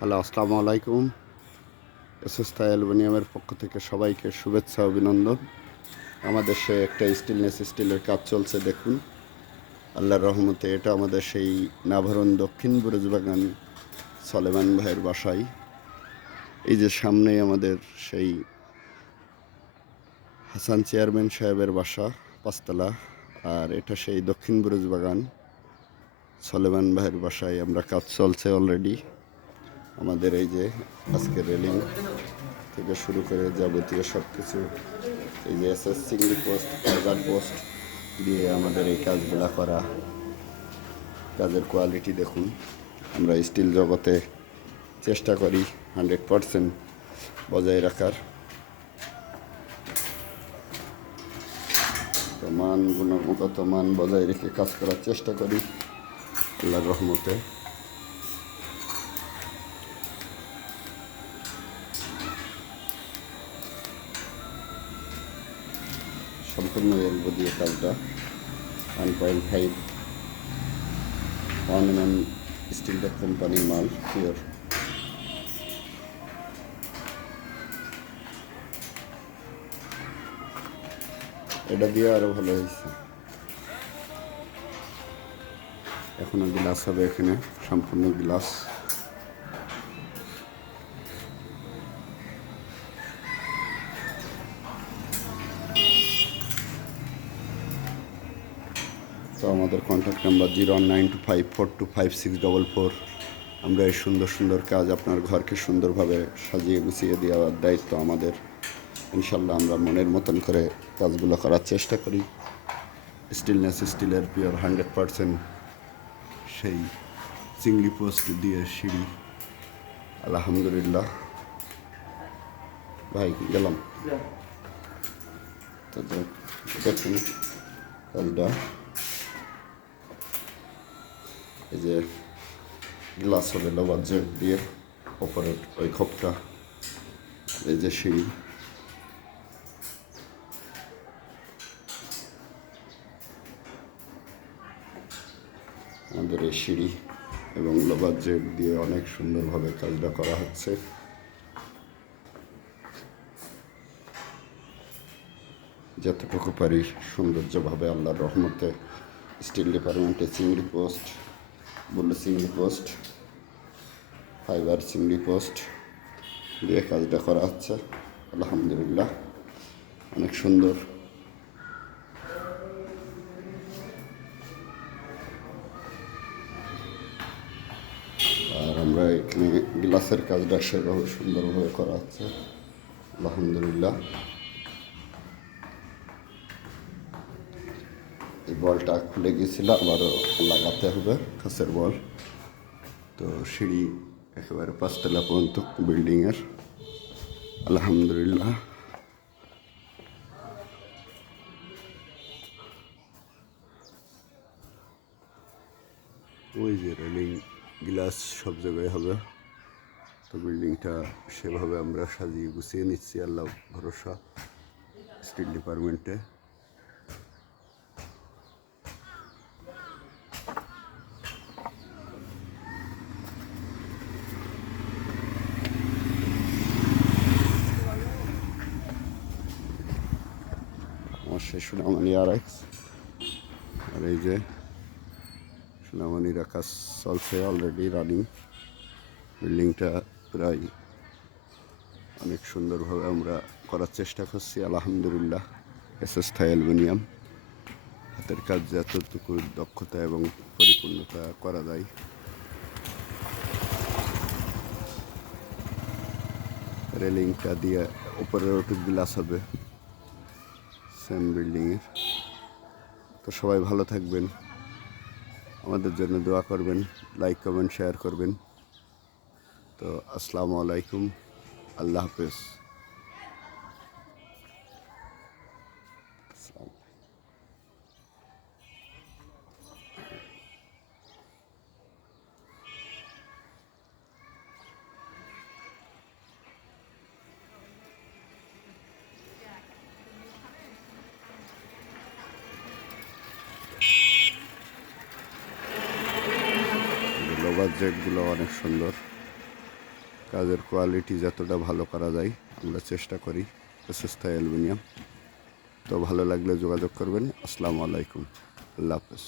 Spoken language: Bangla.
হ্যালো, আসসালামু আলাইকুম। এসএসতা অ্যালুমিনিয়ামের পক্ষ থেকে সবাইকে শুভেচ্ছা, অভিনন্দন। আমাদের সে একটা স্টিলনেস স্টিলের কাজ চলছে, দেখুন। আল্লাহর রহমতে এটা আমাদের সেই নাভারণ দক্ষিণ বুরুজবাগান সলেমান ভাইয়ের বাসায়। এই যে সামনেই আমাদের সেই হাসান চেয়ারম্যান সাহেবের বাসা, পাঁচতলা, আর এটা সেই দক্ষিণ বুরুজবাগান সলেমান ভাইয়ের বাসায়। আমরা কাজ চলছে অলরেডি। আমাদের এই যে আজকে রেলিং থেকে শুরু করে যাবতীয় সব কিছু এই যে এস এস সিঙ্গি পোস্ট ফাইবার পোস্ট দিয়ে আমাদের এই কাজগুলা করা। কাজের কোয়ালিটি দেখুন। আমরা স্টিল জগতে চেষ্টা করি হান্ড্রেড পারসেন্ট বজায় রাখার। মান গুণগত মান বজায় রেখে কাজ করার চেষ্টা করি। আল্লাহর রহমতে। সম্পূর্ণ এলবো দিয়ে কাজটা one point five one M steel doc কোম্পানির মাল পিওর এটা দিয়ে আরও ভালো হয়েছে। এখনও গ্লাস হবে এখানে, সম্পূর্ণ গ্লাস তো আমাদের contact number zero nine two five four two five six double four আমরা এই সুন্দর সুন্দর কাজ আপনার ঘরকে সুন্দরভাবে সাজিয়ে গুছিয়ে দেওয়ার দায়িত্ব আমাদের। ইনশাল্লাহ আমরা মনের মতন করে কাজগুলো করার চেষ্টা করি। স্টিলনেস স্টিলের পিওর হান্ড্রেড পারসেন্ট সেই চিংড়ি পোস্ট দিয়ে সিঁড়ি। আলহামদুলিল্লাহ। ভাই গেলাম। তো দেখ- দেখুন কাজটা। এই যে গ্লাস হবে লোবার জেট দিয়ে ওপরে ওই খোপটা এই যে সিঁড়ি আমাদের এই সিঁড়ি এবং লোবার জেট দিয়ে অনেক সুন্দরভাবে কাজটা করা হচ্ছে যতটুকু পারি সৌন্দর্যভাবে আল্লাহর রহমতে স্টিল ডিপার্টমেন্টে চিংড়ি পোস্ট বলল চিংড়ি পোস্ট, ফাইবার চিংড়ি পোস্ট দিয়ে কাজটা করা হচ্ছে, আলহামদুলিল্লাহ। অনেক সুন্দর। আর আমরা এখানে গ্লাসের কাজটা সেভাবে সুন্দরভাবে করা হচ্ছে, আলহামদুলিল্লাহ। বলটা খুলে গিয়েছিল, আবারও লাগাতে হবে কাছের বল। তো সিঁড়ি একেবারে পাঁচতলা পর্যন্ত বিল্ডিংয়ের আলহামদুলিল্লাহ। ওই যে রেলিং গ্লাস সব জায়গায় হবে। তো বিল্ডিংটা সেভাবে আমরা সাজিয়ে গুছিয়ে নিচ্ছি, আল্লাহ ভরসা। স্টিল ডিপার্টমেন্টে সোনামণি আর এক্স আর এই যে সোনামণির আকাশ চলছে অলরেডি রানিং বিল্ডিংটা প্রায় অনেক সুন্দরভাবে আমরা করার চেষ্টা করছি, আলহামদুলিল্লাহ। S S Thai aluminium. হাতের কাজ যতটুকু দক্ষতা এবং পরিপূর্ণতা করা যায়। রেলিংটা দিয়ে উপরের একটু গ্লাস হবে। সেম বিল্ডিংয়ের তো সবাই ভালো থাকবেন। আমাদের জন্য দোয়া করবেন লাইক কমেন্ট শেয়ার করবেন। তো আসসালামু আলাইকুম। আল্লাহ হাফেজ আসসালামু লোভার জেটগুলো অনেক সুন্দর। কাজের কোয়ালিটি যতটা ভালো করা যায়, আমরা চেষ্টা করি এসএসথাই অ্যালুমিনিয়াম। তো ভালো লাগলে যোগাযোগ করবেন। আসসালামু আলাইকুম। আল্লাহ হাফেজ।